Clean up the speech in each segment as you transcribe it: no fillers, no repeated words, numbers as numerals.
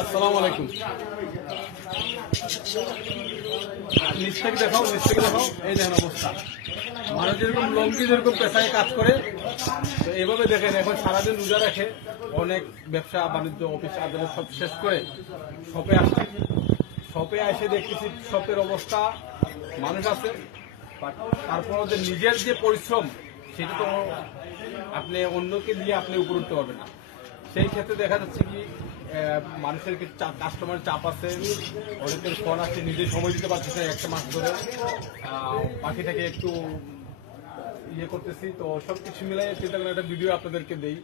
আসসালামু আলাইকুম। নিচ থেকে দেখাও, নিচ থেকে দেখাও। এই দেখেন অবস্থা, মানুষ যেরকম লঙ্কি যেরকম পেশায় কাজ করে, তো এইভাবে দেখেন এখন সারাদিন রোজা রেখে অনেক ব্যবসা বাণিজ্য অফিস আদালত সব শেষ করে শপে আসছে। শপে এসে দেখতেছি শপের অবস্থা, মানুষ আছে, তারপর ওদের নিজের যে পরিশ্রম সেটা তো আপনি অন্যকে দিয়ে আপনি উপর উঠতে পারবেন না। সেই ক্ষেত্রে দেখা যাচ্ছে কি মানুষের কাস্টমার চাপ আছে, অনেকের ফোন আছে, নিজে সময় দিতে পারছে না একটা মাস ধরে, পাখিটাকে একটু ইয়ে করতেছি। তো সবকিছু মিলাই চিন্তা করে একটা ভিডিও আপনাদেরকে দেই।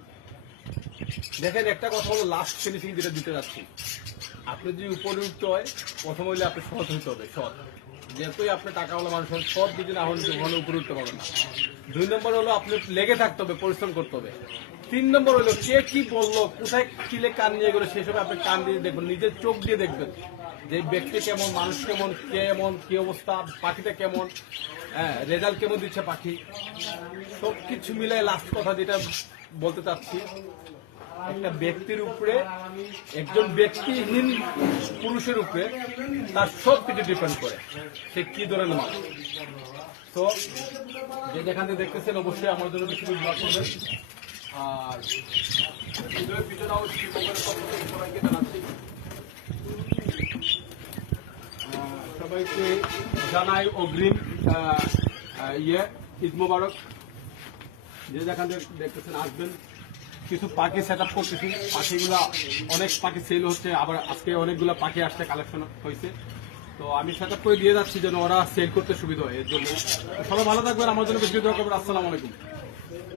দেখেন একটা কথা হলো, লাস্ট ফিনিশিং যেটা দিতে যাচ্ছি, আপনি যদি উপরে উঠতে হয় প্রথম হইলে আপনি সৎ হইতে হবে। সৎ যেহেতুই আপনি টাকাওয়ালা মানুষ হন, সৎ যদি না হন কখনো উপরে উঠতে পারবেন না। 2 নম্বর হলো আপনি লেগে থাকতে হবে, পরিশ্রম করতে হবে। 3 নম্বর হলো কে কি বললো, কোথায় কিলে কান নিয়ে গেলো, সেসব আপনি কান দিয়ে দেখবেন, নিজের চোখ দিয়ে দেখবেন যে ব্যক্তি কেমন, মানুষ কেমন, কেমন কি অবস্থা, পাখিটা কেমন, রেজাল্ট কেমন দিচ্ছে পাখি। সবকিছু মিলাই লাস্ট কথা যেটা বলতে চাচ্ছি, একটা ব্যক্তির উপরে, একজন ব্যক্তিহীন পুরুষের উপরে তার সব কিছু ডিপেন্ড করে, সে কি ধরনের মানুষ। তো যে যেখান থেকে দেখতেছেন অবশ্যই আমার জন্য কিছু ব্লগ করবেন। আর ভিডিওর পিছনেও সবাইকে জানাচ্ছি, সবাইকে জানাই অগ্রিম ঈদ মোবারক। যে যেখান থেকে দেখতেছেন আসবেন। কিছু পাখি সেট আপ করতেছি, পাখিগুলা অনেক পাখি সেল হচ্ছে, আবার আজকে অনেকগুলো পাখি আসছে, কালেকশন হয়েছে। তো আমি সেট আপ করে দিয়ে যাচ্ছি যেন ওরা সেল করতে সুবিধা হয়, এর জন্য। সবাই ভালো থাকবেন, আমার জন্য ভিডিও দরকার। আসসালামু আলাইকুম।